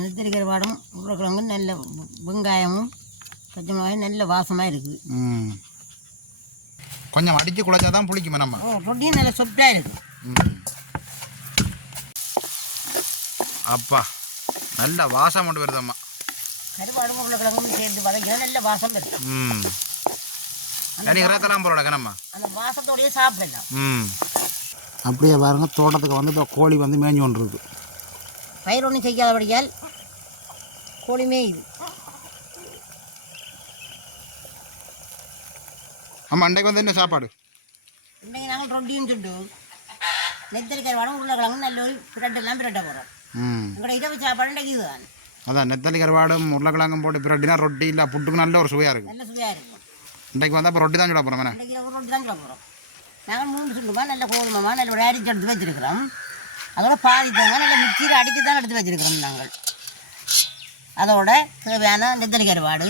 நெத்திரிக்கிற வாடும் உருளைக்கிழங்கு நல்ல வெங்காயமும் பச்சை மிளகாயும் நல்ல வாசமாக இருக்குது. கொஞ்சம் அடித்து குழைச்சா தான் புளிக்குமா நம்ம? ரொட்டியும் நல்ல சொப்டாக இருக்குது. அப்பா நல்ல வாசம் கொண்டு வருதம்மா. கருவாடும் உருளைக்கிழங்கும் சேர்த்து வதக்கினா நல்ல வாசம் இருக்குது. இறக்கலாம் போகிறோட கணம்மா அந்த வாசத்தோடையே சாப்பிடலாம். அப்படியே பாருங்க, தோட்டத்துக்கு வந்து இப்போ கோழி வந்து மேய்ஞ்சி கொண்டு இருக்கு. பயிர் ஒன்றும் செய்யாதபடியால் கோழி மேயுது. ஆமாம், அன்றைக்கு வந்து என்ன சாப்பாடு? இன்றைக்கி நாங்கள் ரொட்டியும் சுட்டு நெத்தரி கருவாடும் உருளைக்கிழங்கும் நல்ல ஒரு பிரட்டெல்லாம் பிரட்ட போகிறோம். எங்களோட இரவு சாப்பாடு இன்றைக்கு இதுதான். அதான் நெத்தலி கருவாடும் உருளைக்கிழங்கும் போட்டு பிரட்டினா ரொட்டி இல்லை புட்டுக்கு நல்ல ஒரு சுவையாக இருக்குது. நல்ல சுவையாக இருக்கும். இன்றைக்கு வந்தால் இப்போ ரொட்டி தான் சுட போகிறோம். இன்றைக்கி ரொட்டி தான் சுட போகிறோம். நாங்கள் 3 சுண்டுமா நல்ல கோதுமைமா நல்ல ஒரு அரிச்சு எடுத்து வச்சுருக்கிறோம். அதோட பாதித்தவங்க நல்ல மிக்சியில் அடித்து தான் எடுத்து வச்சுருக்கிறோம். நாங்கள் அதோட தேவையான நெத்தலி கருவாடு,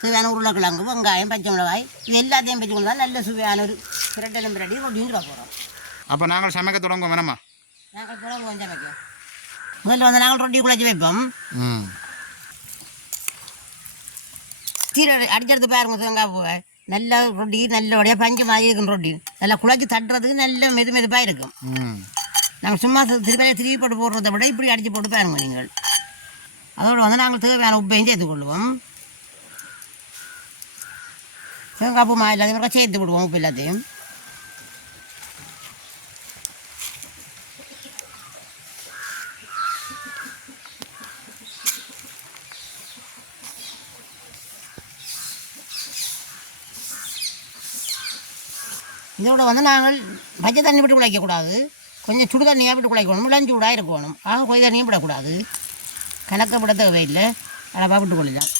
தேவையான உருளைக்கிழங்கு, வெங்காயம், பச்சை மிளகாய் இது எல்லாத்தையும் வச்சு கொண்டு தான் நல்ல சுவையான ஒரு பிரட்டலும் பிரட்டி ரொட்டியும் சுட போகிறோம். அப்போ நாங்கள் சமைக்க தொடங்குவோம் வேணாமா? நாங்கள் தொடங்குவோம் சமைக்க. முதல்ல வந்து நாங்கள் ரொட்டி குழச்சி வைப்போம். சீரை அடிச்செடுத்து பாருங்க தேங்காய் பூவை நல்ல ரொட்டி நல்லபடியாக பஞ்சு மாதிரி இருக்கும். ரொட்டி நல்லா குழச்சி தட்டுறதுக்கு நல்ல மெதுப்பாக இருக்கும். நாங்கள் சும்மா திருப்பி போட்டு போடுறத விட இப்படி அடித்து போட்டு பாருங்க நீங்கள். அதோடு வந்து நாங்கள் தேவையான உப்பையும் சேர்த்துக்கொள்வோம். தேங்காய் பூ எல்லாத்தையும் சேர்த்து விடுவோம். உப்பு எல்லாத்தையும் இதோட வந்து நாங்கள் பச்சை தண்ணி விட்டு குழைக்கக்கூடாது. கொஞ்சம் சுடு தண்ணியாக விட்டு குழைக்கணும். இளம் சூடாக இருக்கணும். ஆக கொய் தண்ணியும் விடக்கூடாது. கணக்க விட தேவையில்லை. அளவாக விட்டு கொள்ளலாம்.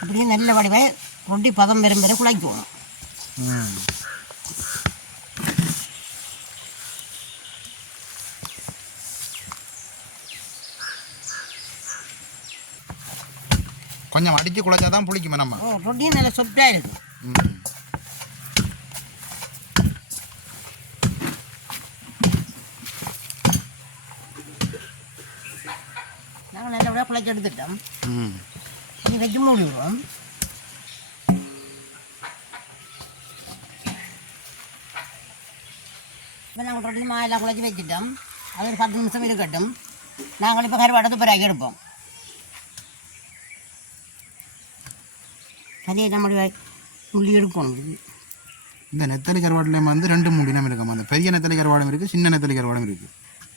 அப்படியே நல்ல வடிவை ரொட்டி பதம் பெறும் பெற குழைக்கணும். கொஞ்சம் அடித்து குழைச்சா தான் புளிக்குமா நம்ம? ரொட்டியும் நல்ல சொப்டாக இருக்குது. நாங்கள் நல்லபடியாக குழைச்சி எடுத்துட்டோம். இனி வச்சு மூடிடுவோம். இப்போ நாங்கள் ரொட்டி மாயெல்லாம் குழைச்சி வச்சுட்டோம். அது ஒரு 10 நிமிஷம் இருக்கட்டும். நாங்கள் இப்போ கருவாடை பிறகு எடுப்போம். அதே நம்மளுடைய உள்ளி எடுக்கணும். இந்த நெத்தலி கருவாடுலேயும் வந்து 2-3 இனம் இருக்கும். அந்த பெரிய நெத்தலி கருவாடும் இருக்குது, சின்ன நெத்தலி கருவாடும் இருக்குது.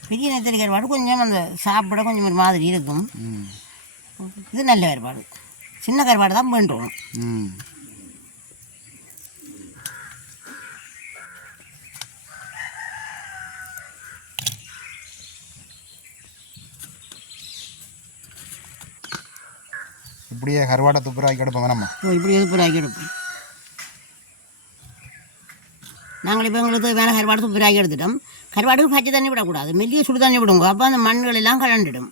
பெரிய நெத்தலி கருவாடு கொஞ்சம் அந்த சாப்பிட கொஞ்சம் ஒரு மாதிரி இருக்கும். இது நல்ல கருவாடு. சின்ன கருவாடு தான் வேண்டும். இப்படியே கருவாடை துப்புராக்கி எடுப்போம் வேணாமா? இப்படியே துப்புராக்கி எடுப்போம். நாங்கள் இப்போ எங்களுக்கு வேணா கருவாடு துப்புராக்கி எடுத்துட்டோம். கருவாடுக்கு பச்சை தண்ணி விடக்கூடாது. மெல்லிய சுடு தண்ணி விடுங்க. அப்போ அந்த மண்கள் எல்லாம் கலண்டுடும்.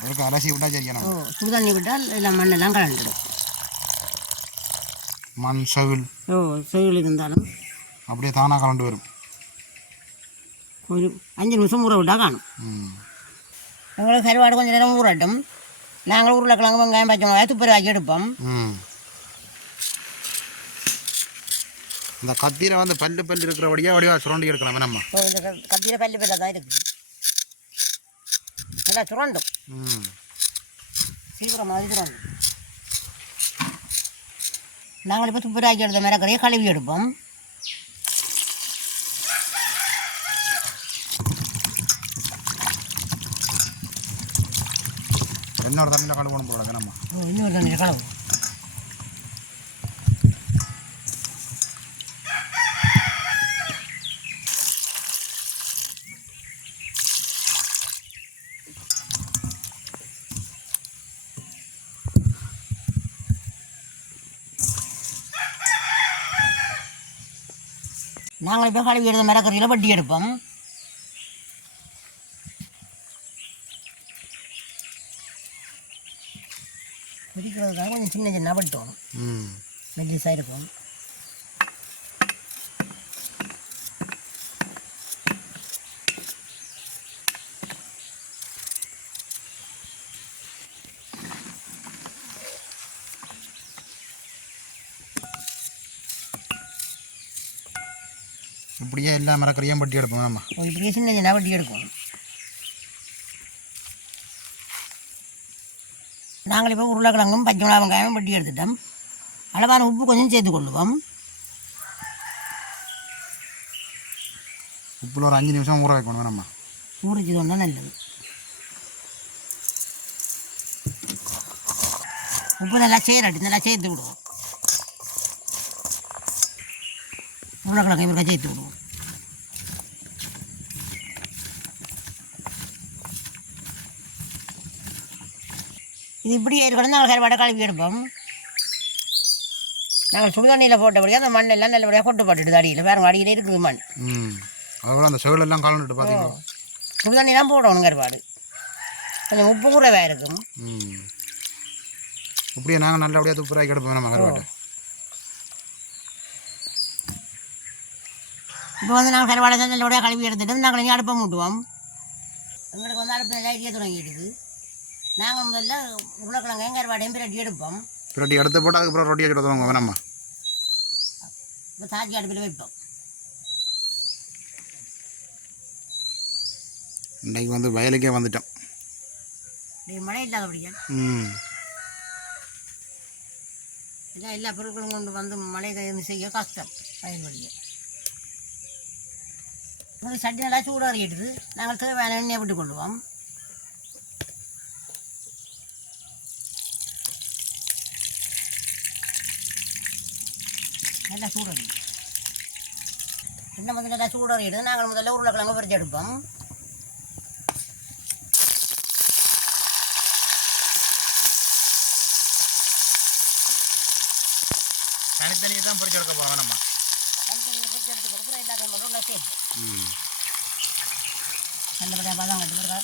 அதுக்கு அலசி விட்டால் சரியான சுடு தண்ணி விட்டால் எல்லாம் மண்ணெல்லாம் கலண்டுடும். மண் செவில் செவில் இருந்தாலும் அப்படியே தானாக கலண்டு வரும். ஒரு 5 நிமிஷம் ஊற விட்டால் காணும். எங்களுக்கு கருவாடு கொஞ்சம் நேரம் ஊறட்டும். நாங்கள் உருளைக்கிழங்கு, வெங்காயம், பச்சை மிளகாய் துப்புராக்கி எடுப்போம். இந்த கத்தியில் வந்து பல்லு இருக்கிறபடியாக வடிவாக சுரண்டி எடுக்கலாம் வேணாமா? இந்த கத்தியில் பல்லு தான் இருக்குது. நல்லா சுரண்டும். சீக்கிரம் மாதிரி சுரண்டும். நாங்கள் இப்போ துப்புராக்கி எடுத்த மிளகரையை கழுவி எடுப்போம். இன்னொரு தண்ணியில் கழுவணும் போல வேணாமா? இன்னொரு தண்ணியில் கழுவு. நாங்கள் இப்போ கழுவி எடுத்த மிளகரையில் வட்டி எடுப்போம். பொரிக்கிறதுக்காக கொஞ்சம் சின்ன சின்ன வெட்டணும். மெல்லிசாக இருக்கும். இப்படியே எல்லா மரக்கறியும் வெட்டி எடுப்போம். நம்ம இப்படியே சின்ன சின்ன வெட்டி எடுக்கணும். நாங்கள் இப்போ உருளைக்கிழங்கும் பச்சை மிளகா வெங்காயம் வெட்டி எடுத்துட்டோம். அளவான உப்பு கொஞ்சம் சேர்த்து கொள்ளுவோம். உப்பில் ஒரு 5 நிமிஷம் ஊற வைக்கணும். நம்ம ஊறிச்சு தான் நல்லது. உப்பு நல்லா நல்லா சேர்த்து விடுவோம். உருளைக்கிழங்கு இவருக்கா சேர்த்து விடுவோம். இது இப்படியே இருக்கணும். நாங்கள் கருவாடை கழுவி எடுப்போம். நாங்கள் சுடுதண்ணியில் போட்டபடியாக அந்த மண் எல்லாம் நல்லபடியாக கொட்டு போட்டுட்டு அடியில் வேறு அடியில் இருக்குது மண். அதோட அந்த செவில் எல்லாம் கலந்துட்டு பார்த்தீங்களா? சுடுதண்ணிலாம் போடணும். கருவாடு கொஞ்சம் உப்பு கூடவே இருக்கும். இப்படியே நாங்கள் நல்லபடியாக துப்புராக்கி எடுப்போம். நம்ம கருவாட்டை இப்போ வந்து நாங்கள் கருவாடை தான் நல்லபடியாக கழுவி எடுத்துட்டு நாங்கள் இங்கே அடுப்பை மூட்டுவோம். எங்களுக்கு வந்து அடுப்பு நல்லா இடிக்க தொடங்கிடுது. நாங்கள் முதல்ல உருளைக்கிழங்கையும் கருவாடையும் பிரட்டி எடுப்போம். பிரட்டி எடுத்து போட்டு அதுக்கப்புறம் ரொட்டியாக சுடுவோம். நம்ம இப்போ சாச்சி அடுப்பில் வைப்போம். இன்றைக்கு வந்து வயலுக்கே வந்துட்டோம். மழை இல்லாதபடியா எல்லாம் எல்லா பொருட்களும் கொண்டு வந்து மழை செய்ய கஷ்டம். வயல்வழியை உங்களுக்கு சட்டி நல்லா சூடாகிடுது. நாங்கள் தேவையான எண்ணெயை விட்டு கொள்வோம். நல்லா சூடாகி எண்ணெய் வந்து நல்லா சூடாகிடுது. நாங்கள் முதல்ல உருளைக்கிழங்கு பொரிச்சு எடுப்போம். தனித்தனி தான் பொரிச்சு எடுக்க போகிறோம். நம்ம தனித்தனி பொரிச்சு எடுத்து கொடுக்குற எல்லாத்தையும் மட்டும் நல்லா சேர்த்து நல்லபடியாக பதம் கட்டு பிறகு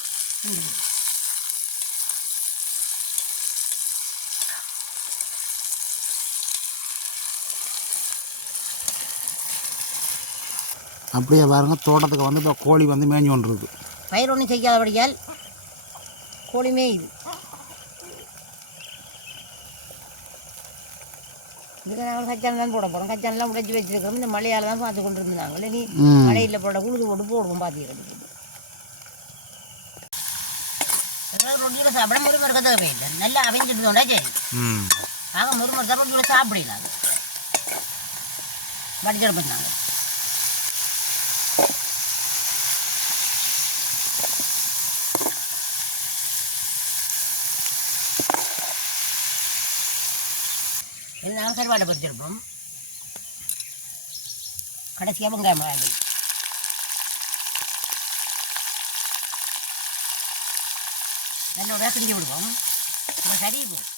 அப்படியே பாருங்க. தோட்டத்துக்கு வந்து இப்போ கோழி வந்து மேய்ஞ்சு கொண்டிருக்கு. பயிர் ஒன்றும் செய்யாதபடியால் கோழி மேயுது. இதுக்கு நாங்கள் கச்சான் தான் போட போகிறோம். கச்சான்லாம் உடைச்சி வச்சுருக்கிறோம். இந்த மழையால் தான் பார்த்து கொண்டு இருந்தாங்க. நீ மழையில் போட உழுது போட்டு போடுவோம். பார்த்துக்கிறது ரொட்டியோட சாப்பிட முருமை இருக்க தேவையில்லை. நல்லா அவிஞ்சிட்டு தோண்டா சரி. நாங்கள் முருமை தான் ரொட்டியோட சாப்பிடலாம். வடிச்செடுப்போம். நாங்கள் நாங்கள் கருவாடை பறிச்செடுப்போம். கடைசியாக வெங்காயம் வாங்கி நல்லோட கிண்டி விடுவோம். நம்ம சரி போகும்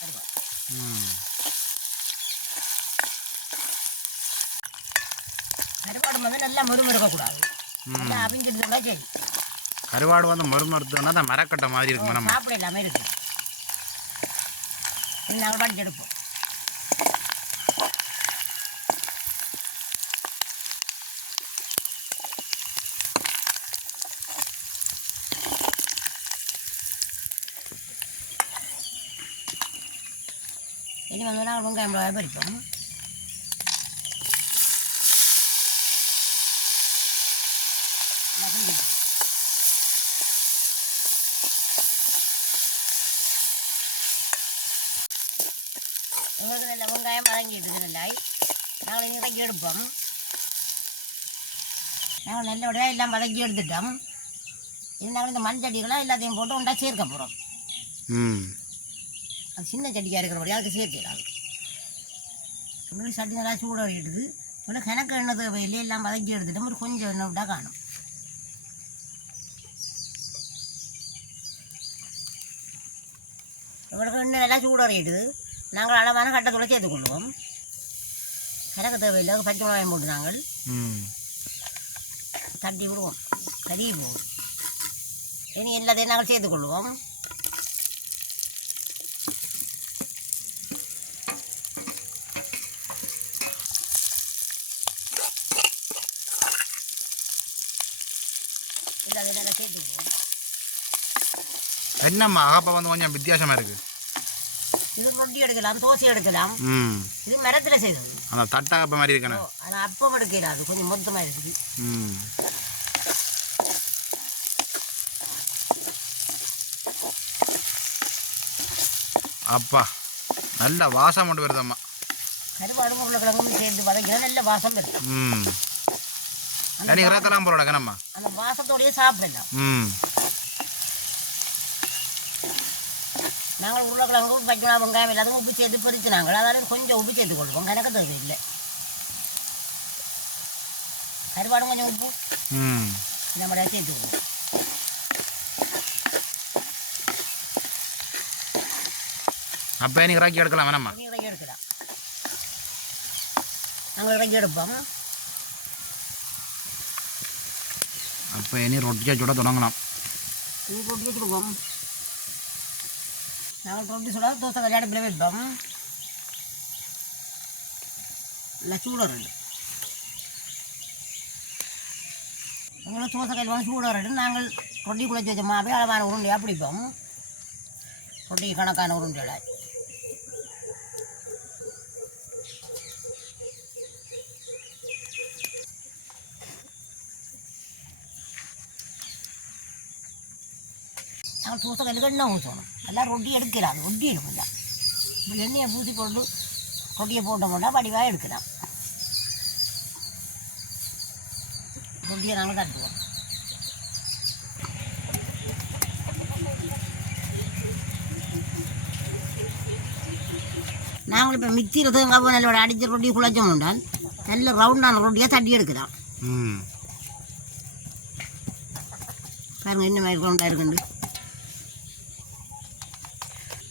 கருவாடு. கருவாடு வந்து நல்லா முருமை இருக்கக்கூடாது. நல்லா அவிஞ்சிடுதுன்னா சரி. கருவாடு வந்து மறுமருத்துவம்னா தான் மரக்கட்டை மாதிரி இருக்கும். நம்ம சாப்பிட எல்லாமே இருக்குது. நாங்கள் படிச்செடுப்போம். இனி வந்து நாங்கள் வெங்காயம் பறிப்போம். எங்களுக்கு நல்ல வெங்காயம் வதங்கிட்டு நல்லா நாங்கள் இனி வதக்கி எடுப்போம். நாங்கள் நல்லபடியாக எல்லாம் வதக்கி எடுத்துட்டோம். இது நாங்கள் இந்த மண்சட்டிகளாக எல்லாத்தையும் போட்டு ஒன்றா சேர்க்க போகிறோம். அது சின்ன சட்டியாக இருக்கிறபடியாக அதுக்கு சேர்த்துடாது. உங்களுக்கு சட்டி நல்லா சூடாகிடுது. ஒன்று கணக்கு எண்ணெய் தேவையில்லை. எல்லாம் வதக்கி எடுத்துட்டோம். ஒரு கொஞ்சம் எண்ணெய் விட்டால் காணும். உங்களுக்கு எண்ணெய் நல்லா சூடாகிடுது. நாங்கள் அளவான கட்டத்தூளை சேர்த்துக்கொள்வோம். கணக்கு தேவையில்லை. பச்சை மிளகாயம் போட்டு நாங்கள் தட்டி விடுவோம். கறி போவோம். இனி எல்லாத்தையும் நாங்கள் சேர்த்துக்கொள்வோம். அதை நல்லா சேர்த்துக்குவோம். என்னம்மா ஆப்பா வந்து கொஞ்சம் வித்தியாசமாக இருக்குது. இது ரொட்டி எடுக்கலாம், தோசை எடுக்கலாம். இது மரத்தில் செய்தது. அந்த தட்டாப்ப மாதிரி இருக்கணும். ஆனால் அப்பம் எடுக்கல, அது கொஞ்சம் மொத்தமாக இருக்குது. அப்பா நல்ல வாசம் கொண்டு வருதம்மா. கருவாடு உருளைக்கிழங்கும் சேர்ந்து வதக்கினா நல்ல வாசம் வரும். இறத்தலாம் போறோட கணம்மா, அந்த வாசத்தோடய சாப்பிடலாம். நாங்கள் உருளைக்கிழங்கு பச்சை வெங்காயம் எல்லாத்தையும் உப்பு சேர்த்து பொரித்து நாங்கள் அதாலும் கொஞ்சம் உப்பு சேர்த்து கொடுப்போம். கணக்கு தேவையில்லை. கருவாடும் கொஞ்சம் உப்பு நம்ம சேர்த்து கொடுப்போம். அப்போ நீ இறக்கி எடுக்கலாம் வேணாம்மா? இறக்கி எடுக்கலாம். நாங்கள் இறக்கி எடுப்போம். அப்போ இனி ரொட்டியாக சுட தொடங்கலாம். இது ரொட்டியை சுடுவோம். நாங்கள் ரொட்டி சுட தோசை கல்யாணத்தில் வைப்போம். இல்லை சூடறது எங்களை தோசை கல்யாணம் சூடறது. நாங்கள் ரொட்டி குழச்சி வச்ச மாவே அளவான உருண்டையாக பிடிப்போம். ரொட்டி கணக்கான உருண்டைகளை நாங்கள் தோசை கல்லுக்கு எண்ணெய் ஊற்றணும். எல்லாம் ரொட்டி எடுக்கலாம். ரொட்டி எடுக்கலாம். இப்போ எண்ணெயை பூசி போட்டு ரொட்டியை போட்டோம்னா வடிவாக எடுக்கலாம். ரொட்டியை நாங்கள் தட்டுவோம். நாங்கள் இப்போ மிக்சியில் தேங்காய் நல்ல அடித்த ரொட்டி குழச்சோம்னால் நல்ல ரவுண்டான ரொட்டியாக தட்டி எடுக்கலாம். பாருங்கள் என்ன மாதிரி ரவுண்டாக இருக்குண்டு.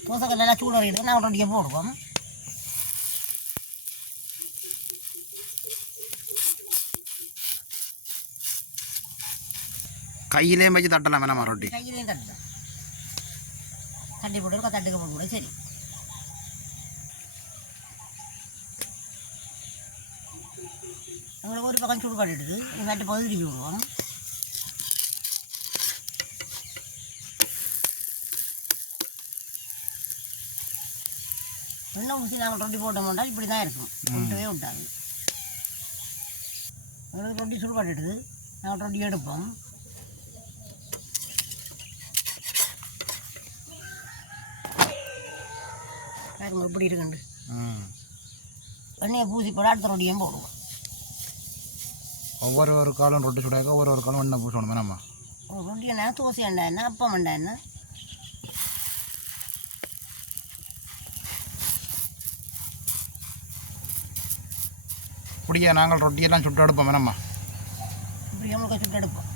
தோசைக்கல் நல்லா சூடு நாங்கள் ரொட்டியை போடுவோம். கையிலேயும் வச்சு தட்டலாம் வேணாமா? ரொட்டி கையிலையும் தட்டலாம். தட்டி போட்டு தட்டுக்க போட்டு கூட சரி. எங்களுக்கு ஒரு பக்கம் சூடு காட்டிடுது. வேட்டை பகுதி திருப்பி விடுவோம். எண்ணெய் ஊற்றி நாங்கள் ரொட்டி போட்டோம்னா இப்படி தான் இருக்கும். விட்டவே விட்டாது. எங்களுக்கு ரொட்டி சுடு காட்டிடுது. நாங்கள் ரொட்டி எடுப்போம். பாருங்க இப்படி இருக்குண்டு. எண்ணெயை பூசி போட அடுத்த ரொட்டியும் போடுவோம். ஒவ்வொரு காலம் ரொட்டி சுடாக்க ஒவ்வொரு காலம் எண்ணெய் பூசணும் வேணாமா? ரொட்டி என்ன, தோசை எண்ணெய் என்ன, அப்பம் எண்ணெய் என்ன. இப்படியா நாங்கள் ரொட்டியெல்லாம் சுட்டு எடுப்போம் வேணாம்மா? இப்படி நம்மளுக்கு சுட்டு எடுப்போம்.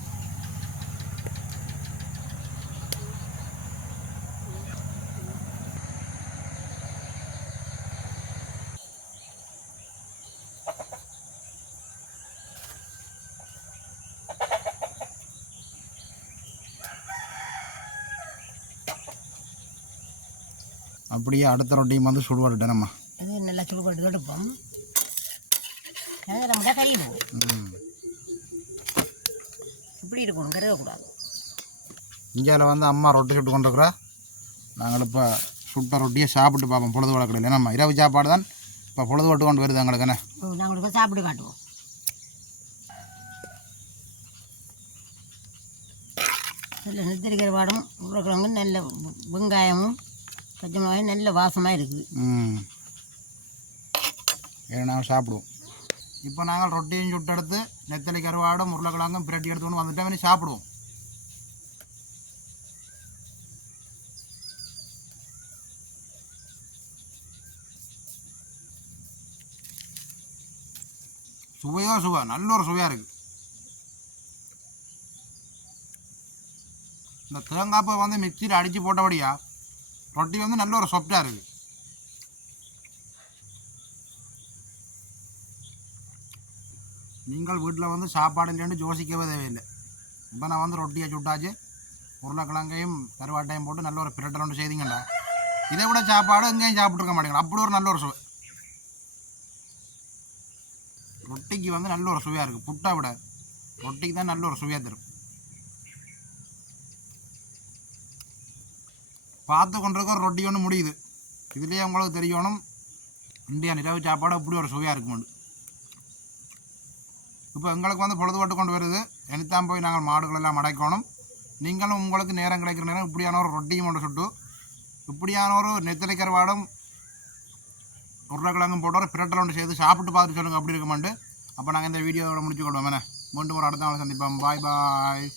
அப்படியே அடுத்த ரொட்டியும் வந்து சுடுவாடுட்டேன் நம்ம. இது நல்லா சுடுபாட்டு எடுப்போம். நம்ம கறியிடுவோம். இப்படி இருக்கணும், கருவக்கூடாது. இந்தியாவில் வந்து அம்மா ரொட்டி சுட்டு கொண்டிருக்கிறா. நாங்கள் இப்போ சுட்ட ரொட்டியை சாப்பிட்டு பார்ப்போம். பொழுது வளர்க்கல நம்ம இரவு சாப்பாடு தான் இப்போ பொழுது வட்டு கொண்டு வருது எங்களுக்கு. என்ன நாங்கள் இப்போ சாப்பிட்டு காட்டுவோம். நல்ல நெத்திரிக்கிற வாடம் உருளைக்கிழங்கு நல்ல வெங்காயமும் பச்சை மிளகாயும் நல்ல வாசமாக இருக்குது. ஏன்னா நாங்கள் சாப்பிடுவோம். இப்போ நாங்கள் ரொட்டியும் சுட்டு எடுத்து நெத்தலி கருவாடும் உருளைக்கிழங்கும் பிரட்டி எடுத்துக்கொண்டு வந்துட்டோம். சாப்பிடுவோம். சுவையோ சுவை, நல்ல ஒரு சுவையாக இருக்குது. இந்த தேங்காய்ப்பை வந்து மிக்சியில் அடித்து போட்டபடியா ரொட்டி வந்து நல்ல ஒரு சாஃப்டாக இருக்குது. நீங்கள் வீட்டில் வந்து சாப்பாடு இல்லைன்னு யோசிக்கவே தேவையில்லை. இப்போ நான் வந்து ரொட்டியை சுட்டாச்சு, உருளைக்கிழங்கையும் கருவாட்டையும் போட்டு நல்ல ஒரு பிரட்டல் ஒன்று செய்திங்கண்டா இதை விட சாப்பாடு எங்கேயும் சாப்பிட்ருக்க மாட்டேங்களா. அப்படி ஒரு நல்ல ஒரு சுவை. ரொட்டிக்கு வந்து நல்ல ஒரு சுவையாக இருக்குது. புட்டை விட ரொட்டிக்கு தான் நல்ல ஒரு சுவையாக தரும். பார்த்து கொண்டிருக்க ஒரு ரொட்டி ஒன்று முடியுது. இதுலேயே உங்களுக்கு தெரியணும் இந்தியா நிலவு சாப்பாடு அப்படி ஒரு சுவையாக இருக்குமாண்டு. இப்போ எங்களுக்கு வந்து பொழுதுபட்டு கொண்டு வருது. எனத்தான் போய் நாங்கள் மாடுகளெல்லாம் அடைக்கணும். நீங்களும் உங்களுக்கு நேரம் கிடைக்கிற நேரம் இப்படியான ஒரு ரொட்டியும் கொண்டு சுட்டு இப்படியான ஒரு நெத்தலி கருவாடும் உருளைக்கிழங்கும் போட்டு ஒரு பிரட்டல் ஒன்று செய்து சாப்பிட்டு பார்த்துட்டு சொல்லுங்கள் அப்படி இருக்குமாண்டு. அப்போ நாங்கள் இந்த வீடியோவோட முடிச்சு கொள்வோம். மீண்டும் ஒரு அடுத்த நாள் சந்திப்போம். பாய் பாய்.